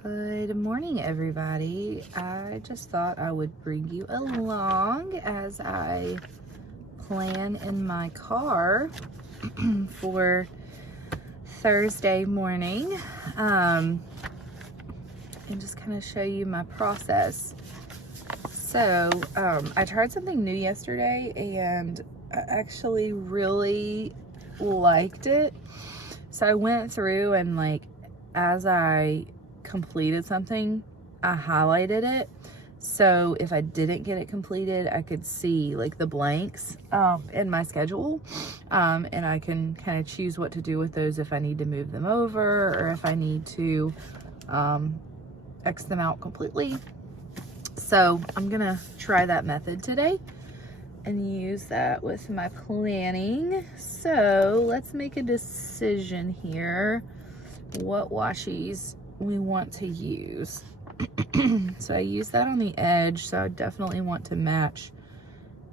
Good morning, everybody. I just thought I would bring you along as I plan in my car for Thursday morning, and just kind of show you my process. So I tried something new yesterday and I actually really liked it. So I went through and as I completed something, I highlighted it, so if I didn't get it completed, I could see the blanks in my schedule, and I can kind of choose what to do with those, if I need to move them over or if I need to X them out completely. So I'm gonna try that method today and use that with my planning. So let's make a decision here what washies we want to use. So I use that on the edge, so I definitely want to match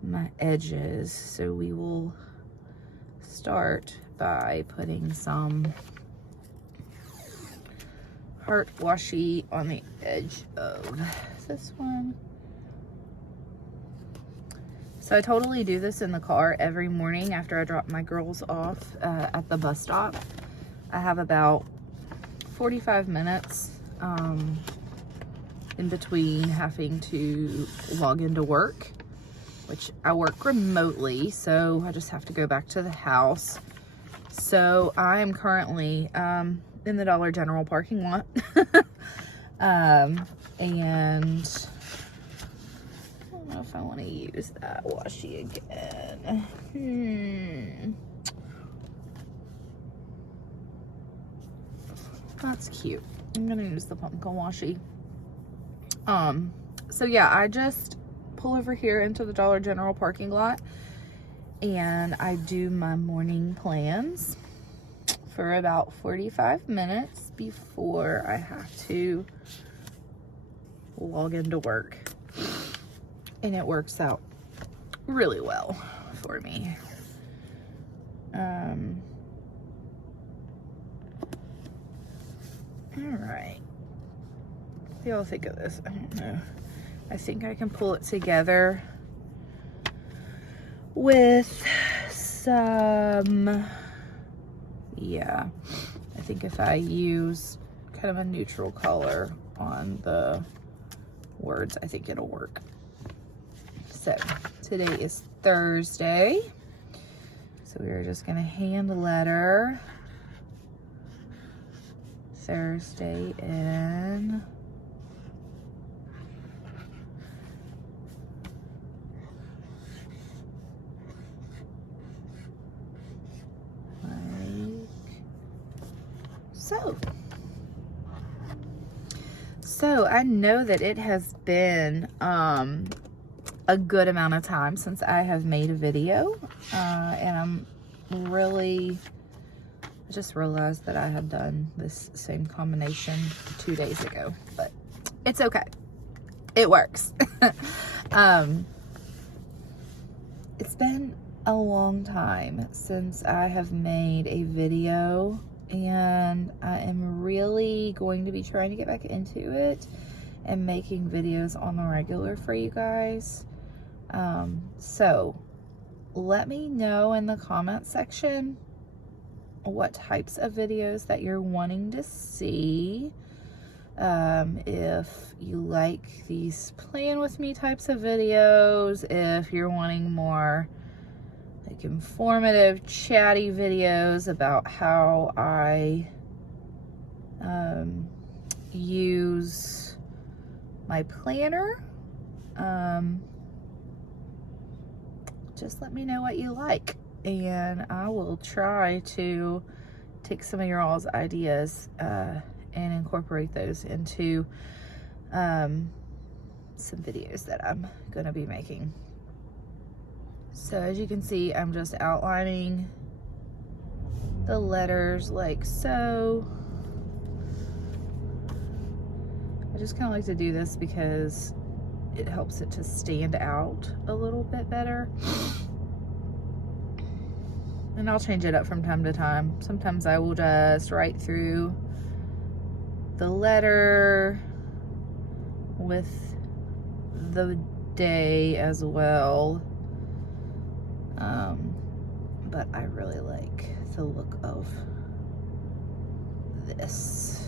my edges. So we will start by putting some heart washi on the edge of this one. So I totally do this in the car every morning after I drop my girls off at the bus stop. I have about 45 minutes in between having to log into work, which I work remotely, so I just have to go back to the house. So I am currently in the Dollar General parking lot. And I don't know if I want to use that washi again. That's cute. I'm gonna use the pumpkin washi. So yeah, I just pull over here into the Dollar General parking lot and I do my morning plans for about 45 minutes before I have to log into work. And it works out really well for me. All right. What do y'all think of this? I don't know. I think I can pull it together with some, yeah, I think if I use kind of a neutral color on the words, I think it'll work. So today is Thursday, so we're just gonna hand letter Thursday in. So I know that it has been a good amount of time since I have made a video, and I just realized that I had done this same combination 2 days ago, but it's okay. It works. It's been a long time since I have made a video, and I am really going to be trying to get back into it and making videos on the regular for you guys. So let me know in the comment section what types of videos that you're wanting to see. If you like these plan with me types of videos, if you're wanting more informative, chatty videos about how I use my planner, just let me know what you like, and I will try to take some of your all's ideas and incorporate those into some videos that I'm gonna be making. So as you can see, I'm just outlining the letters like so. I just kind of like to do this because it helps it to stand out a little bit better. And I'll change it up from time to time. Sometimes I will just write through the letter with the day as well. But I really like the look of this.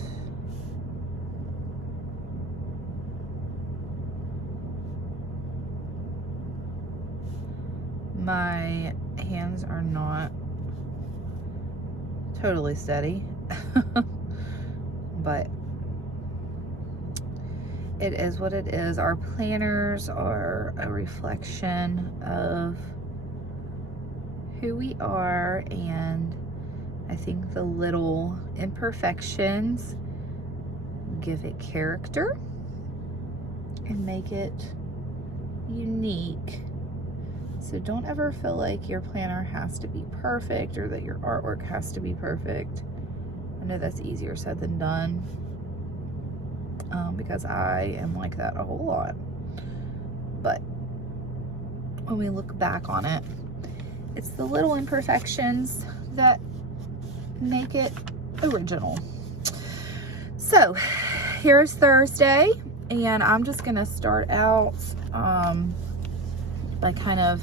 My hands are not totally steady, but it is what it is. Our planners are a reflection of who we are, and I think the little imperfections give it character and make it unique. So don't ever feel like your planner has to be perfect or that your artwork has to be perfect. I know that's easier said than done, because I am like that a whole lot. But when we look back on it, it's the little imperfections that make it original. So here's Thursday, and I'm just gonna start out by kind of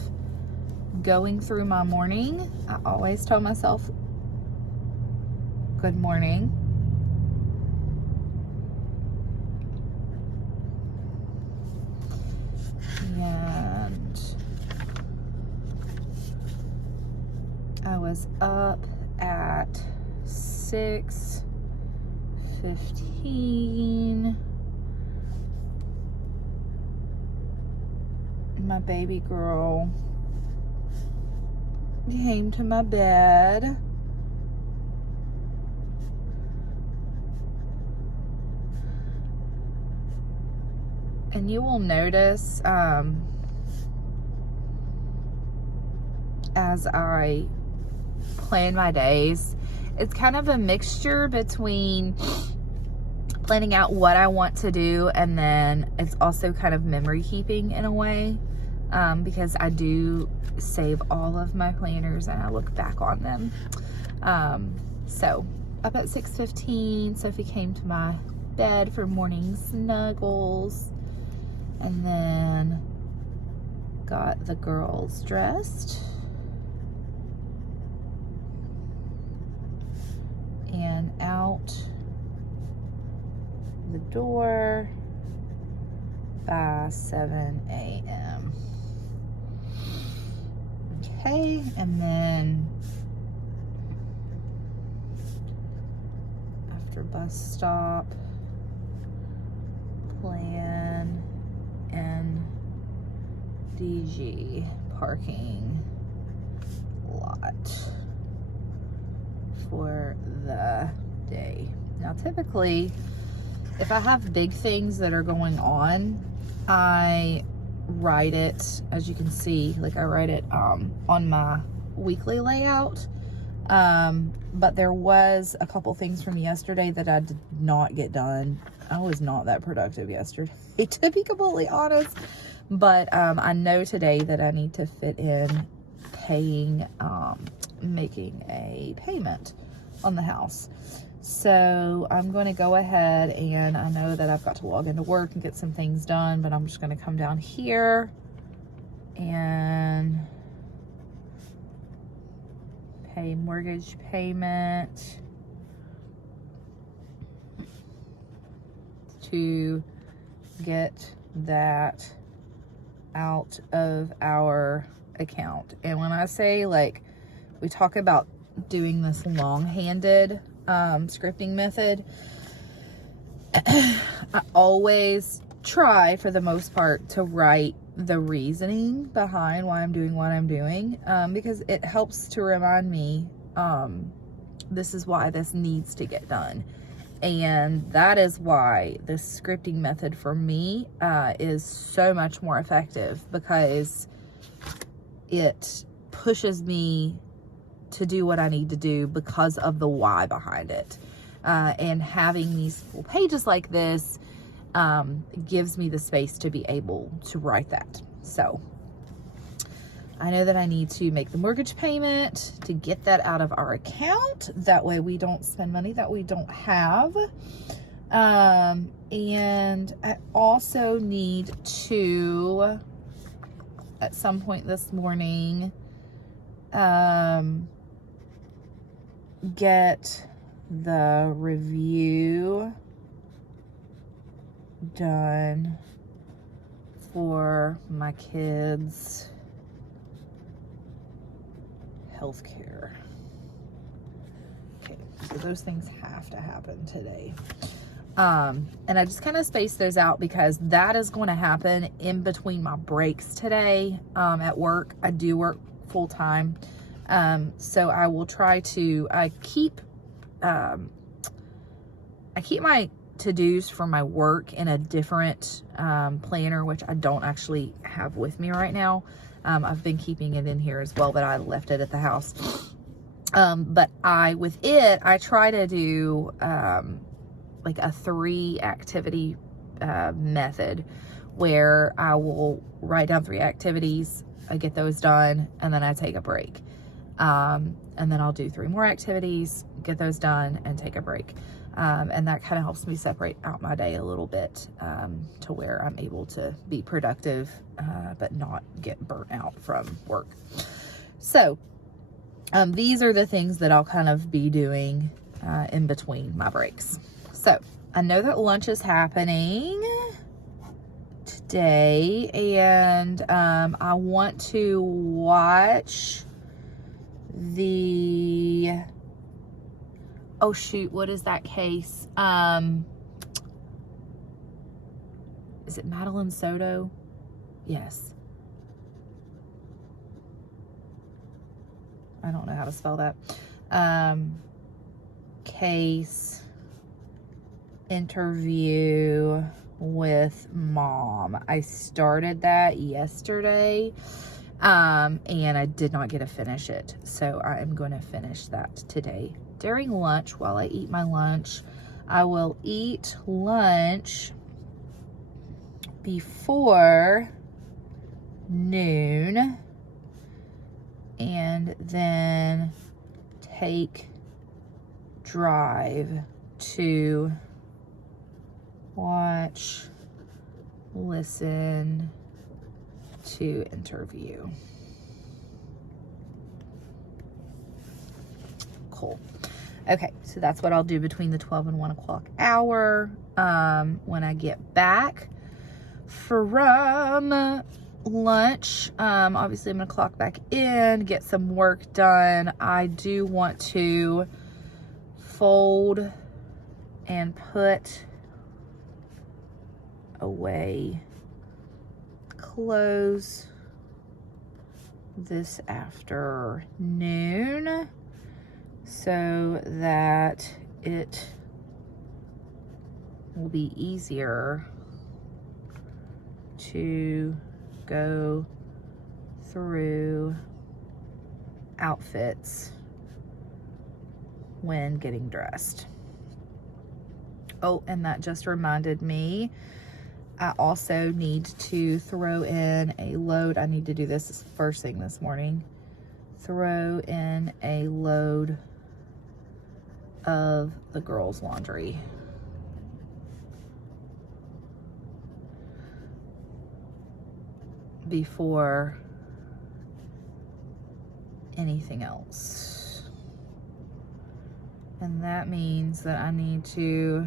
going through my morning. I always tell myself good morning. And I was up at 6:15. My baby girl came to my bed. And you will notice as I plan my days, it's kind of a mixture between planning out what I want to do, and then it's also kind of memory keeping in a way, because I do save all of my planners and I look back on them. So up at 6:15, Sophie came to my bed for morning snuggles, and then got the girls dressed and out the door by 7 a.m. Okay, and then after bus stop, plan and DG parking lot for the day. Now typically, if I have big things that are going on, I write it, as you can see, like I write it on my weekly layout. But there was a couple things from yesterday that I did not get done. I was not that productive yesterday, to be completely honest. But I know today that I need to fit in paying, making a payment on the house. So I'm going to go ahead, and I know that I've got to log into work and get some things done, but I'm just going to come down here and pay mortgage payment to get that out of our account. And when I say, like, we talk about doing this long-handed scripting method, I always try, for the most part, to write the reasoning behind why I'm doing what I'm doing, because it helps to remind me this is why this needs to get done. And that is why this scripting method for me is so much more effective, because it pushes me to do what I need to do because of the why behind it. And having these full pages like this gives me the space to be able to write that. So I know that I need to make the mortgage payment to get that out of our account. That way we don't spend money that we don't have. And I also need to, at some point this morning, get the review done for my kids' healthcare. Okay, so those things have to happen today. And I just kind of spaced those out because that is going to happen in between my breaks today, at work. I do work full time. So I will try to, I keep my to-dos for my work in a different, planner, which I don't actually have with me right now. I've been keeping it in here as well, but I left it at the house. But I try to do, like a 3 activity method where I will write down 3 activities, I get those done, and then I take a break. And then I'll do 3 more activities, get those done, and take a break. And that kind of helps me separate out my day a little bit, to where I'm able to be productive, but not get burnt out from work. So these are the things that I'll kind of be doing in between my breaks. So I know that lunch is happening today, and I want to watch the, oh shoot, what is that case? Is it Madeline Soto? Yes. I don't know how to spell that. Case interview with mom. I started that yesterday, and I did not get to finish it. So I am going to finish that today during lunch. While I eat my lunch, I will eat lunch before noon, and then take drive to watch, listen to interview. Cool. Okay, so that's what I'll do between the 12 and 1 o'clock hour. When I get back from lunch, obviously I'm gonna clock back in, get some work done. I do want to fold and put away clothes this afternoon so that it will be easier to go through outfits when getting dressed. Oh, and that just reminded me, I also need to throw in a load. I need to do this first thing this morning. Throw in a load of the girls' laundry. Before anything else. And that means that I need to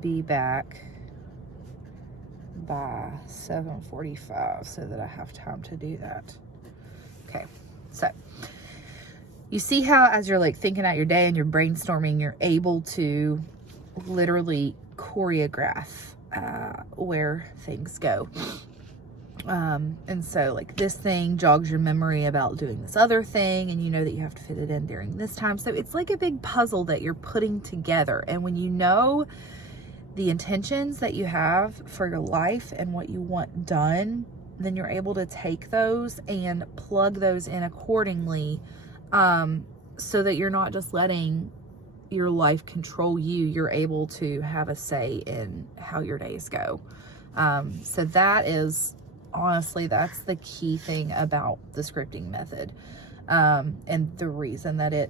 be back by 7:45 so that I have time to do that. Okay, so you see how as you're like thinking out your day and you're brainstorming, you're able to literally choreograph where things go. And so like this thing jogs your memory about doing this other thing, and you know that you have to fit it in during this time. So it's like a big puzzle that you're putting together. And when you know the intentions that you have for your life and what you want done, then you're able to take those and plug those in accordingly, so that you're not just letting your life control you. You're able to have a say in how your days go. So that is, honestly, that's the key thing about the scripting method. And the reason that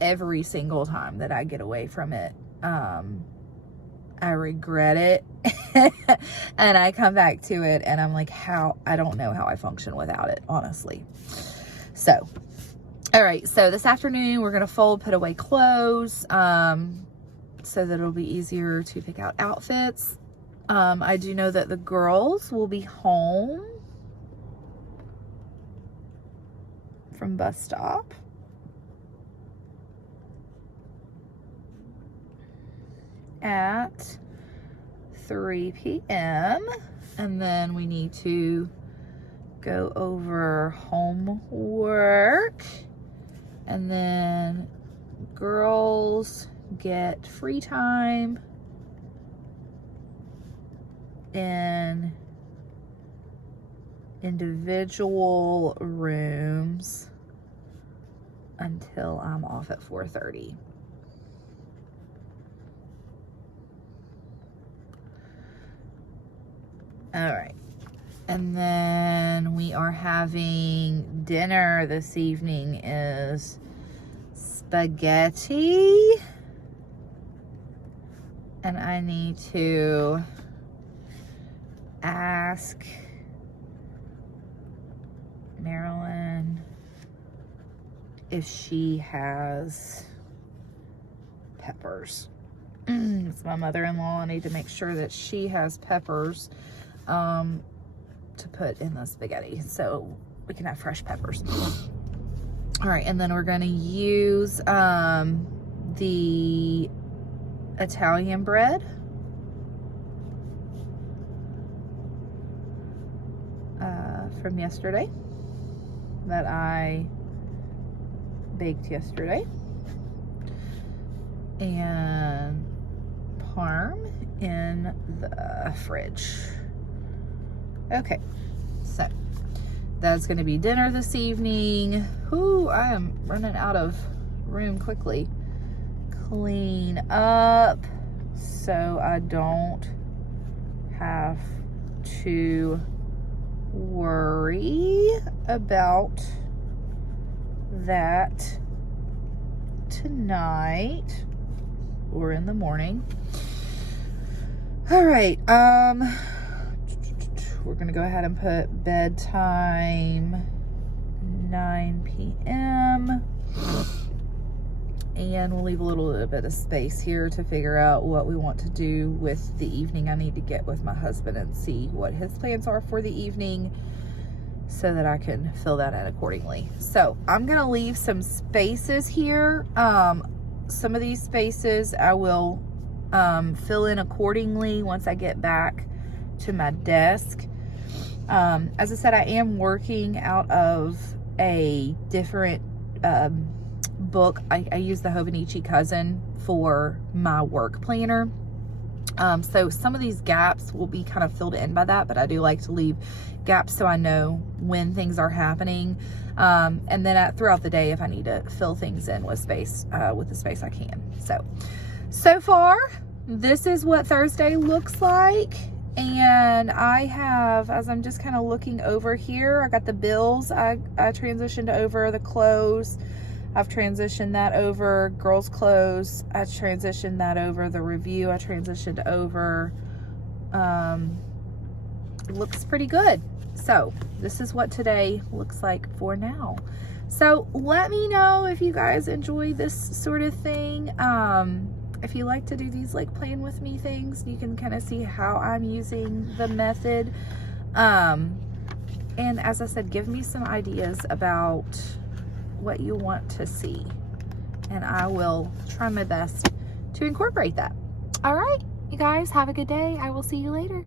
every single time that I get away from it, I regret it. And I come back to it and I'm like, I don't know how I function without it, honestly. So, all right. So this afternoon we're going to fold, put away clothes, so that it'll be easier to pick out outfits. I do know that the girls will be home from bus stop. At 3 p.m. and then we need to go over homework, and then girls get free time in individual rooms until I'm off at 4:30. All right. And then we are having dinner this evening is spaghetti. And I need to ask Marilyn if she has peppers. It's my mother-in-law. I need to make sure that she has peppers to put in the spaghetti so we can have fresh peppers. All right, and then we're going to use the Italian bread. From yesterday that I baked yesterday, and parm in the fridge. Okay, so that's going to be dinner this evening. Ooh, I am running out of room quickly. Clean up so I don't have to worry about that tonight or in the morning. All right, we're gonna go ahead and put bedtime 9 p.m. and we'll leave a little bit of space here to figure out what we want to do with the evening. I need to get with my husband and see what his plans are for the evening so that I can fill that in accordingly. So I'm gonna leave some spaces here. Some of these spaces I will fill in accordingly once I get back to my desk. As I said, I am working out of a different book. I use the Hobonichi Cousin for my work planner. So some of these gaps will be kind of filled in by that, but I do like to leave gaps so I know when things are happening. And then throughout the day, if I need to fill things in with space, with the space I can. So far, this is what Thursday looks like. And I have, as I'm just kind of looking over here, I got the bills. I transitioned over the clothes. I've transitioned that over. Girls' clothes, I transitioned that over. The review, I transitioned over. Looks pretty good. So this is what today looks like for now. So let me know if you guys enjoy this sort of thing. If you like to do these like plan with me things, you can kind of see how I'm using the method. And as I said, give me some ideas about what you want to see, and I will try my best to incorporate that. All right, you guys have a good day. I will see you later.